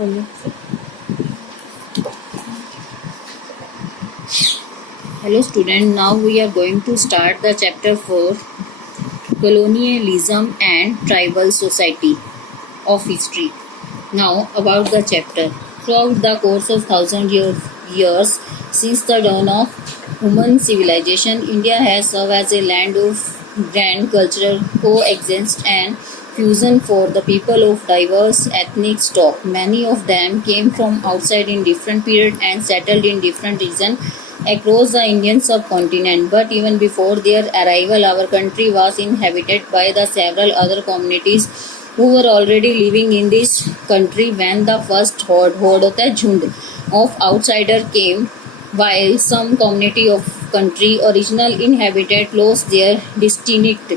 बोलिए। Hello student, now we are going to start the chapter 4, Colonialism and Tribal Society of History. Now about the chapter. Throughout the course of years since the dawn of human civilization, India has served as a land of grand cultural coexistence and fusion for the people of diverse ethnic stock. Many of them came from outside in different periods and settled in different regions across the Indian subcontinent. But even before their arrival, our country was inhabited by the several other communities who were already living in this country when the first horde होता है झुंड of outsider came, while some community of country original inhabited lost their distinct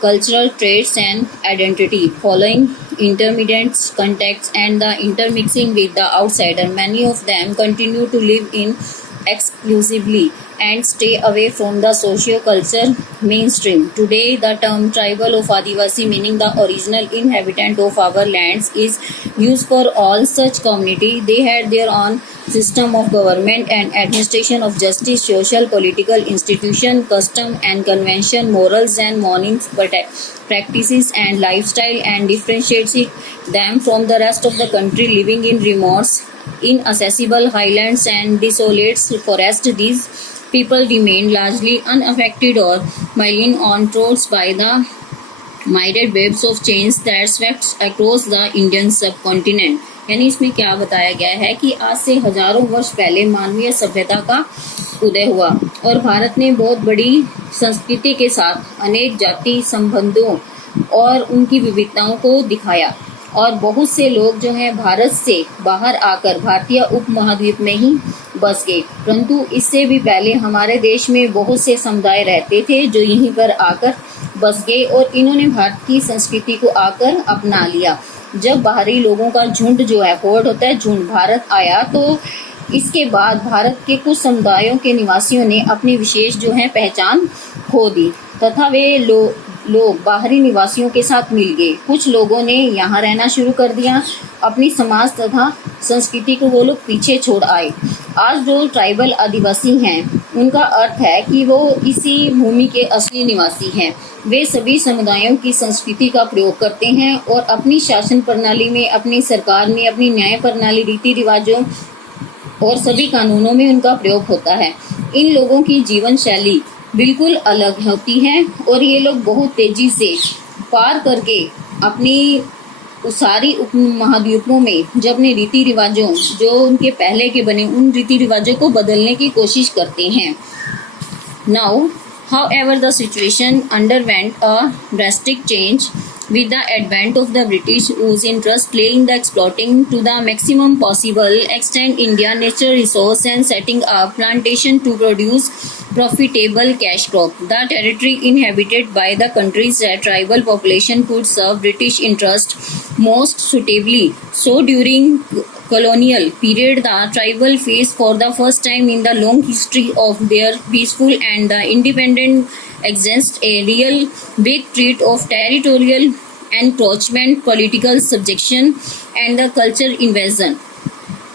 cultural traits and identity. Following intermediate contacts and the intermixing with the outsider, many of them continue to live in exclusively and stay away from the socio-culture mainstream. Today, the term tribal of Adivasi, meaning the original inhabitant of our lands, is used for all such community. They had their own system of government and administration of justice, social, political institution, custom and convention, morals and mourning practices and lifestyle, and differentiates them from the rest of the country living in remote, inaccessible highlands and desolate forests. These people remain largely unaffected or milling on towards by the myriad webs of change that swept across the Indian subcontinent. यानी इसमें क्या बताया गया है कि आज से हजारों वर्ष पहले मानवीय सभ्यता का उदय हुआ और भारत ने बहुत बड़ी संस्कृति के साथ अनेक जाति संबंधों और उनकी विविधताओं को दिखाया और बहुत से लोग जो हैं भारत से बाहर आकर भारतीय उपमहाद्वीप में ही बस गए। परंतु इससे भी पहले हमारे देश में बहुत से समुदाय रहते थे जो यहीं पर आकर बस गए और इन्होंने भारत की संस्कृति को आकर अपना लिया। जब बाहरी लोगों का झुंड जो है होड़ होता है झुंड भारत आया तो इसके बाद भारत के कुछ समुदायों के निवासियों ने अपनी विशेष जो है पहचान खो दी तथा वे लोग बाहरी निवासियों के साथ मिल गए। कुछ लोगों ने यहाँ रहना शुरू कर दिया, अपनी समाज तथा संस्कृति को वो लोग पीछे छोड़ आए। आज जो ट्राइबल आदिवासी हैं उनका अर्थ है कि वो इसी भूमि के असली निवासी हैं। वे सभी समुदायों की संस्कृति का प्रयोग करते हैं और अपनी शासन प्रणाली में, अपनी सरकार में, अपनी न्याय प्रणाली, रीति रिवाजों और सभी कानूनों में उनका प्रयोग होता है। इन लोगों की जीवन शैली बिल्कुल अलग होती है और ये लोग बहुत तेजी से पार करके अपनी सारी उपमहाद्वीपों में जब अपने रीति रिवाजों जो उनके पहले के बने उन रीति रिवाजों को बदलने की कोशिश करते हैं। Now however the situation underwent a drastic change with the advent of the British, whose interest lay in the exploiting to the maximum possible extent India's natural resource and setting up plantation to produce profitable cash crop. The territory inhabited by the country's tribal population could serve British interest most suitably. So during colonial period, the tribal faced for the first time in the long history of their peaceful and independent existence a real big threat of territorial encroachment, political subjection, and the cultural invasion.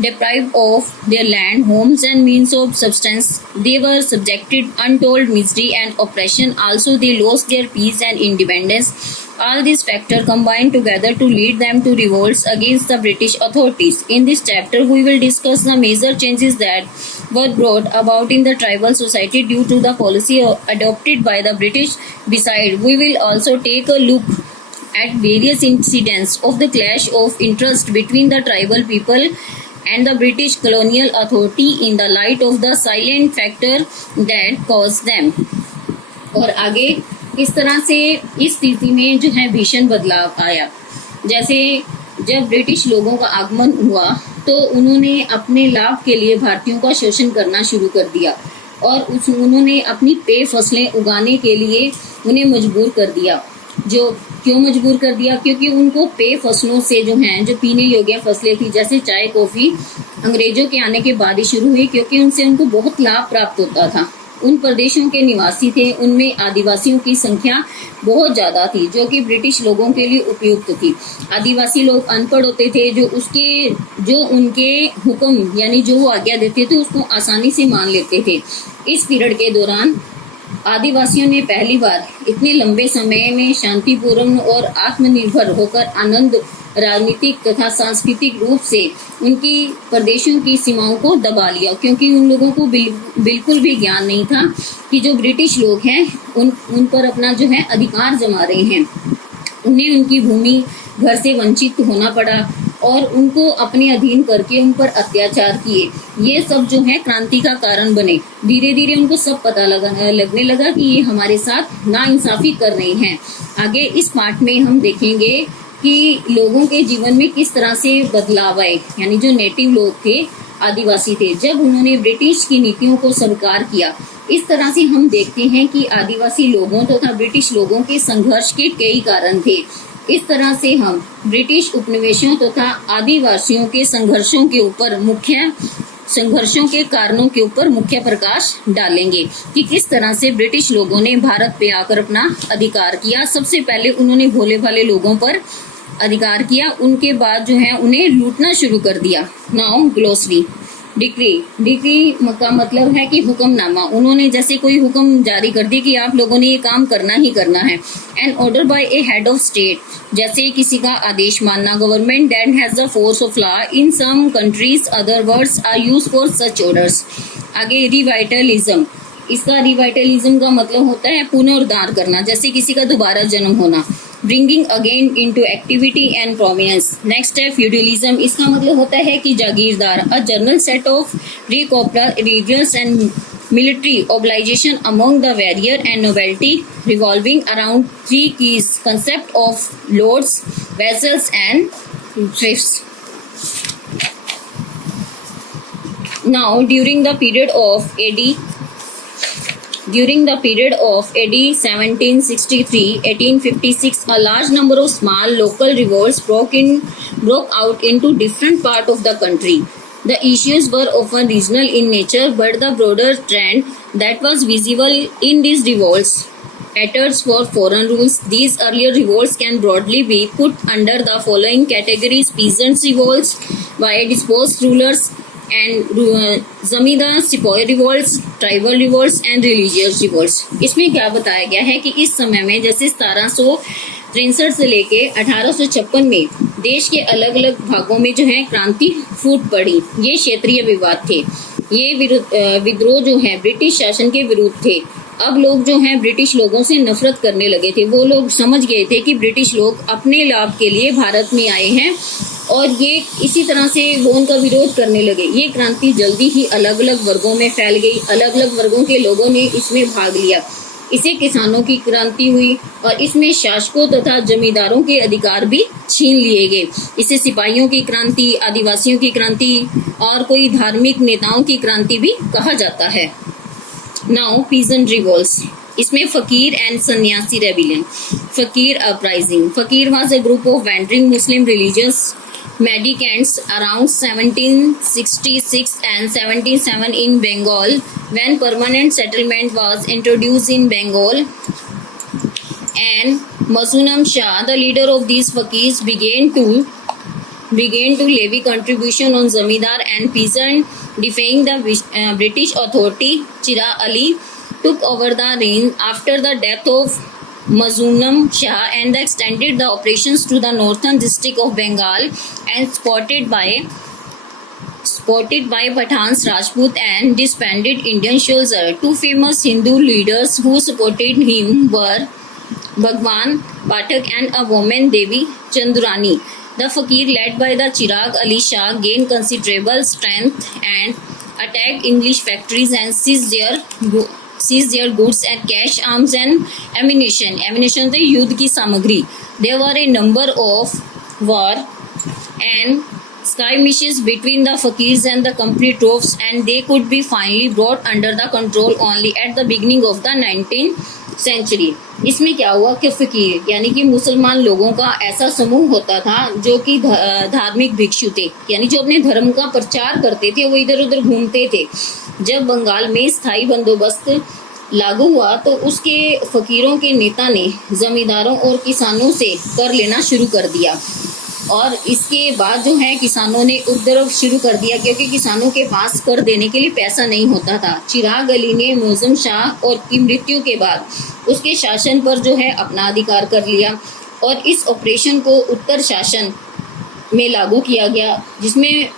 Deprived of their land, homes, and means of subsistence, they were subjected untold misery and oppression. Also, they lost their peace and independence. All these factors combined together to lead them to revolts against the British authorities. In this chapter, we will discuss the major changes that were brought about in the tribal society due to the policy adopted by the British. Besides, we will also take a look at various incidents of the clash of interest between the tribal people and the British colonial authority in the light of the silent factor that caused them. और आगे इस तरह से इस स्थिति में जो है भीषण बदलाव आया। जैसे जब ब्रिटिश लोगों का आगमन हुआ तो उन्होंने अपने लाभ के लिए भारतीयों का शोषण करना शुरू कर दिया और उन्होंने अपनी पेय फसलें उगाने के लिए उन्हें मजबूर कर दिया। जो क्यों मजबूर कर दिया? क्योंकि उनको पेय फसलों से जो हैं जो पीने योग्य फसलें थी जैसे चाय कॉफ़ी अंग्रेजों के आने के बाद ही शुरू हुई, क्योंकि उनसे उनको बहुत लाभ प्राप्त होता था। उन प्रदेशों के निवासी थे उनमें आदिवासियों की संख्या बहुत ज़्यादा थी, जो कि ब्रिटिश लोगों के लिए उपयुक्त थी। आदिवासी लोग अनपढ़ होते थे, जो उनके हुक्म यानी जो वो आज्ञा देते थे उसको आसानी से मान लेते थे। इस पीरियड के दौरान आदिवासियों ने पहली बार इतने लंबे समय में शांतिपूर्ण और आत्मनिर्भर होकर आनंद राजनीतिक तथा सांस्कृतिक रूप से उनकी प्रदेशों की सीमाओं को दबा लिया, क्योंकि उन लोगों को बिल्कुल भी ज्ञान नहीं था कि जो ब्रिटिश लोग हैं उन पर अपना जो है अधिकार जमा रहे हैं। उन्हें उनकी भूमि घर से वंचित होना पड़ा और उनको अपने अधीन करके उन पर अत्याचार किए। ये सब जो है क्रांति का कारण बने। धीरे धीरे उनको सब पता लगने लगा कि ये हमारे साथ नाइंसाफी कर रहे हैं। आगे इस पार्ट में हम देखेंगे कि लोगों के जीवन में किस तरह से बदलाव आए, यानी जो नेटिव लोग थे, आदिवासी थे, जब उन्होंने ब्रिटिश की नीतियों को स्वीकार किया। इस तरह से हम देखते हैं कि आदिवासी लोगों तथा ब्रिटिश लोगों के संघर्ष के कई कारण थे। इस तरह से हम ब्रिटिश उपनिवेशों तथा आदिवासियों के संघर्षों के कारणों के ऊपर मुख्य प्रकाश डालेंगे कि किस तरह से ब्रिटिश लोगों ने भारत पे आकर अपना अधिकार किया। सबसे पहले उन्होंने भोले भाले लोगों पर अधिकार किया, उनके बाद जो है उन्हें लूटना शुरू कर दिया। Now glossary. डिक्री का मतलब है कि हुक्मनामा। उन्होंने जैसे कोई हुक्म जारी कर दी कि आप लोगों ने ये काम करना ही करना है। An order by a head of state, जैसे किसी का आदेश मानना। Government that has the force of law in some countries, other words are used for such orders. आगे रिवाइटलिज्म। इसका रिवाइटलिज्म का मतलब होता है पुनरुद्धार करना, जैसे किसी का दोबारा जन्म होना। Bringing again into activity and prominence. Next है फ्यूडलिज्म। इसका मतलब होता है कि जागीरदार। A general set of religious and military obligation among the warrior and nobility, revolving around three keys concept of lords, vassals and thrifts. Now during the period of AD 1763-1856, a large number of small local revolts broke out into different parts of the country. The issues were often regional in nature, but the broader trend that was visible in these revolts catered for foreign rules. These earlier revolts can broadly be put under the following categories: peasants' revolts by dispossessed rulers, and जमींदार सिपाही revolts, tribal revolts and religious revolts. इसमें क्या बताया गया है कि इस समय में जैसे 1763 से लेके 1856 में देश के अलग अलग भागों में जो है क्रांति फूट पड़ी। ये क्षेत्रीय विवाद थे। ये विद्रोह जो है ब्रिटिश शासन के विरुद्ध थे। अब लोग जो हैं ब्रिटिश लोगों से नफरत करने लगे थे। वो लोग समझ गए थे कि ब्रिटिश लोग अपने लाभ के लिए भारत में आए हैं और ये इसी तरह से वो उनका विरोध करने लगे। ये क्रांति जल्दी ही अलग अलग वर्गों में फैल गई। अलग अलग वर्गों के लोगों ने इसमें भाग लिया। इसे किसानों की क्रांति हुई और इसमें शासकों तथा जमींदारों के अधिकार भी छीन लिए गए। इसे सिपाहियों की क्रांति, आदिवासियों की क्रांति और कोई धार्मिक नेताओं की क्रांति भी कहा जाता है। Now peasant revolts. इसमें फकीर एंड सन्यासी रेबिलियन। फकीर अपराइजिंग। फकीर was a group of wandering Muslim religious mendicants around 1766 and 1777 in Bengal, when permanent settlement was introduced in Bengal, and Mazunam Shah, the leader of these fakirs, began to levy contribution on zamindar and peasant, defying the British authority. Chira Ali took over the reign after the death of Mazunam Shah and extended the operations to the northern district of Bengal, and supported by Pathans, Rajput and disbanded Indian soldiers. Two famous Hindu leaders who supported him were Bhagwan Pathak and a woman, Devi Chandurani. The fakir led by the Chirag Ali Shah gained considerable strength and attacked English factories and seized their goods and cash, arms and ammunition. Ammunition the युद्ध की सामग्री. There were a number of war and skirmishes between the fakirs and the company troops, and they could be finally brought under the control only at the beginning of the century. इसमें क्या हुआ कि फकीर यानी कि मुसलमान लोगों का ऐसा समूह होता था जो कि धार्मिक भिक्षु थे, यानी जो अपने धर्म का प्रचार करते थे, वो इधर उधर घूमते थे। जब बंगाल में स्थायी बंदोबस्त लागू हुआ तो उसके फकीरों के नेता ने जमींदारों और किसानों से कर लेना शुरू कर दिया, और इसके बाद जो है किसानों ने उपद्रव शुरू कर दिया, क्योंकि किसानों के पास कर देने के लिए पैसा नहीं होता था। चिराग अली ने मुअज्जम शाह और की मृत्यु के बाद उसके शासन पर जो है अपना अधिकार कर लिया, और इस ऑपरेशन को उत्तर शासन में लागू किया गया, जिसमें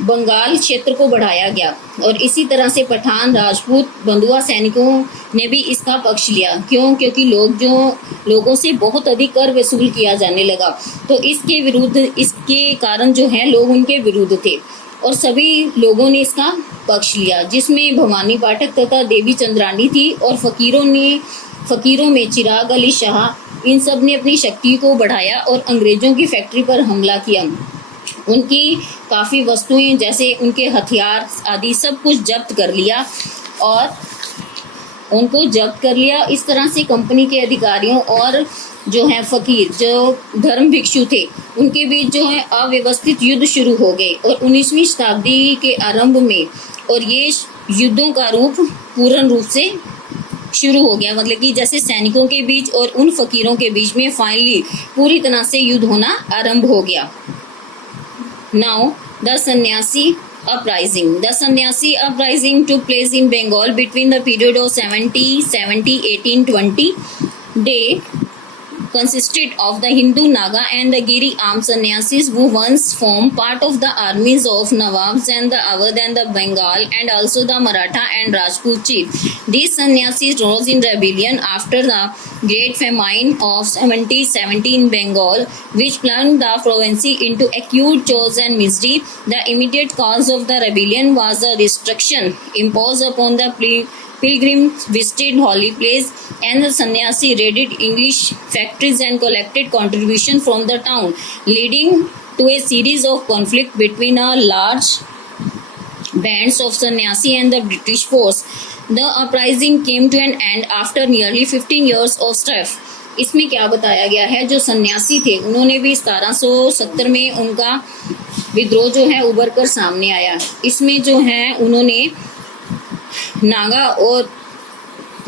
बंगाल क्षेत्र को बढ़ाया गया। और इसी तरह से पठान, राजपूत, बंधुआ सैनिकों ने भी इसका पक्ष लिया। क्यों? क्योंकि लोगों से बहुत अधिक कर वसूल किया जाने लगा, तो इसके कारण जो है लोग उनके विरुद्ध थे, और सभी लोगों ने इसका पक्ष लिया, जिसमें भवानी पाठक तथा देवी चंद्रानी थी। और फकीरों में चिराग अली शाह, इन सब ने अपनी शक्ति को बढ़ाया और अंग्रेजों की फैक्ट्री पर हमला किया। उनकी काफ़ी वस्तुएं जैसे उनके हथियार आदि सब कुछ जब्त कर लिया, और उनको जब्त कर लिया। इस तरह से कंपनी के अधिकारियों और जो है फकीर, जो धर्म भिक्षु थे, उनके बीच जो है अव्यवस्थित युद्ध शुरू हो गए। और 19वीं शताब्दी के आरंभ में और ये युद्धों का रूप पूर्ण रूप से शुरू हो गया, मतलब कि जैसे सैनिकों के बीच और उन फकीरों के बीच में फाइनली पूरी तरह से युद्ध होना आरंभ हो गया। Now, the Sannyasi uprising. The Sannyasi uprising took place in Bengal between the period of 1820. They consisted of the Hindu, Naga and the Giri armed sannyasis who once formed part of the armies of Nawabs and the Awadh and the Bengal, and also the Maratha and Rajput chief. These sannyasis rose in rebellion after the Great Famine of 1770 in Bengal, which plunged the province into acute chores and misery. The immediate cause of the rebellion was the restriction imposed upon the pilgrims visited holy place, and the sannyasi raided English factories and collected contribution from the town, leading to a series of conflict between a large bands of sannyasi and the British force. The uprising came to an end after nearly 15 years of strife. इसमें क्या बताया गया है, जो सन्यासी थे उन्होंने भी 1770 में उनका विद्रोह जो है उभर कर सामने आया। इसमें जो है उन्होंने नागा और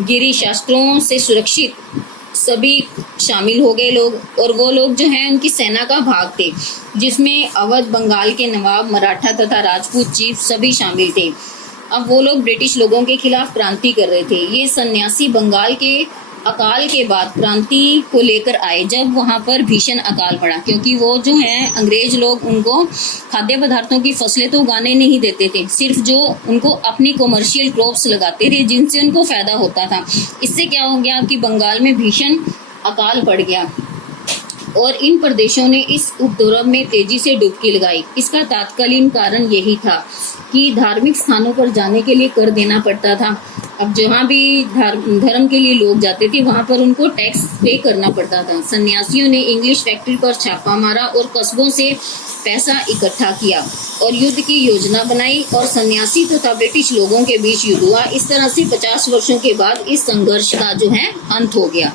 गिरी शास्त्रों से सुरक्षित सभी शामिल हो गए लोग, और वो लोग जो हैं उनकी सेना का भाग थे, जिसमें अवध, बंगाल के नवाब, मराठा तथा राजपूत चीफ सभी शामिल थे। अब वो लोग ब्रिटिश लोगों के खिलाफ क्रांति कर रहे थे। ये सन्यासी बंगाल के अकाल के बाद क्रांति को लेकर आए, जब वहाँ पर भीषण अकाल पड़ा, क्योंकि वो जो है अंग्रेज लोग उनको खाद्य पदार्थों की फसलें तो उगाने नहीं देते थे, सिर्फ जो उनको अपनी कमर्शियल क्रॉप्स लगाते थे जिनसे उनको फायदा होता था। इससे क्या हो गया कि बंगाल में भीषण अकाल पड़ गया, और इन प्रदेशों ने इस उपद्रव में तेजी से डुबकी लगाई। इसका तात्कालीन कारण यही था कि धार्मिक स्थानों पर जाने के लिए कर देना पड़ता था। अब जहाँ भी धर्म के लिए लोग जाते थे वहाँ पर उनको टैक्स पे करना पड़ता था। सन्यासियों ने इंग्लिश फैक्ट्री पर छापा मारा और कस्बों से पैसा इकट्ठा किया और युद्ध की योजना बनाई, और सन्यासी तथा ब्रिटिश लोगों के बीच युद्ध हुआ। इस तरह से 50 वर्षों के बाद इस संघर्ष का जो है अंत हो गया।